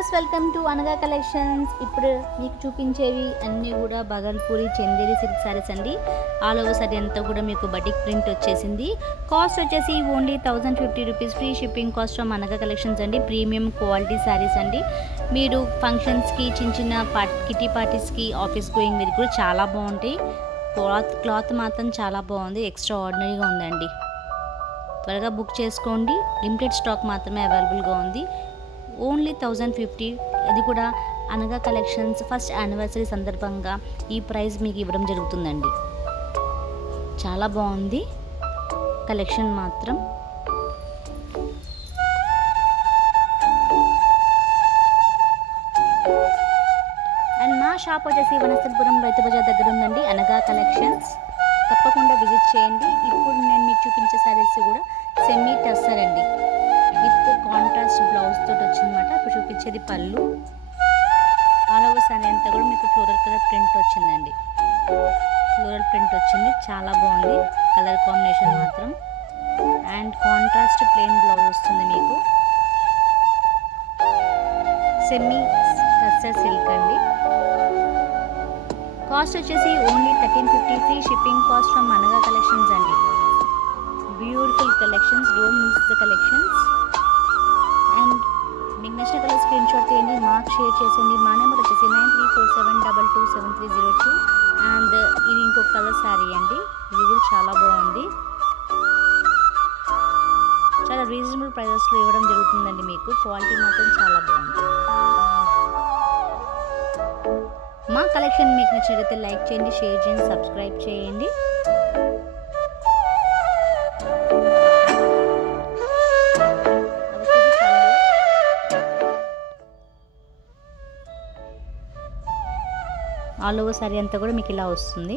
Viewers, welcome to అనగా collections. ఇప్పుడు మీకు చూపించేవి అన్నీ కూడా బగల్పూరి చందేరి సిల్క్ సారీస్ అండి. ఆల్ ఓవర్ సారీ అంతా కూడా మీకు బటిక్ ప్రింట్ వచ్చేసింది. కాస్ట్ వచ్చేసి only 1050 rupees. Free shipping cost from అనగా కలెక్షన్స్ అండి. ప్రీమియం క్వాలిటీ సారీస్ అండి. మీరు ఫంక్షన్స్కి, చిన్న చిన్న కిటీ పార్టీస్కి, ఆఫీస్ గోయింగ్ మీరు కూడా చాలా బాగుంటాయి. క్లాత్ మాత్రం చాలా బాగుంది, ఎక్స్ట్రా ఆర్డినరీగా ఉందండి. త్వరగా బుక్ చేసుకోండి. లిమిటెడ్ స్టాక్ మాత్రమే అవైలబుల్గా ఉంది. ఓన్లీ 1050. అది కూడా అనగా కలెక్షన్స్ ఫస్ట్ యానివర్సరీ సందర్భంగా ఈ ప్రైస్ మీకు ఇవ్వడం జరుగుతుందండి. చాలా బాగుంది కలెక్షన్ మాత్రం. అండ్ మా షాప్ వచ్చేసి వనస్థలిపురం రైతు బజార్ దగ్గర ఉందండి, అనగా కలెక్షన్స్. తప్పకుండా విజిట్ చేయండి. ఇప్పుడు నేను మీకు చూపించే సారీస్ కూడా సెమీ టస్సర్ అండి, విత్ కాంట్రాస్ట్ బ్లౌజ్ తోటి వచ్చిందన్నమాట. ఇప్పుడు చూపించేది పళ్ళు. ఆల్ ఓవర్ సారీ అంతా కూడా మీకు ఫ్లోరల్ కలర్ ప్రింట్ వచ్చిందండి. ఫ్లోరల్ ప్రింట్ వచ్చింది, చాలా బాగుంది కలర్ కాంబినేషన్ మాత్రం. అండ్ కాంట్రాస్ట్ ప్లెయిన్ బ్లౌజ్ వస్తుంది మీకు. సెమీ టస్సర్ సిల్క్ అండి. కాస్ట్ వచ్చేసి only 1350. Free shipping cost from అనగా కలెక్షన్స్ అండి. Beautiful collections, don't miss the collections. And మీకు నచ్చిన కలర్ స్క్రీన్ షాట్ తీయండి, మాకు షేర్ చేసేయండి. మా నెంబర్ వచ్చేసి 9347227302. అండ్ ఇది ఇంకొక కలర్ శారీ అండి. ఇది కూడా చాలా బాగుంది. చాలా రీజనబుల్ ప్రైజెస్లో ఇవ్వడం జరుగుతుందండి మీకు. క్వాలిటీ మాత్రం చాలా బాగుంది. మా కలెక్షన్ మీకు నచ్చినట్లయితే లైక్ చేయండి, షేర్ చేయండి, సబ్స్క్రైబ్ చేయండి. ఆల్ ఓవర్ సారీ అంతా కూడా మీకు ఇలా వస్తుంది.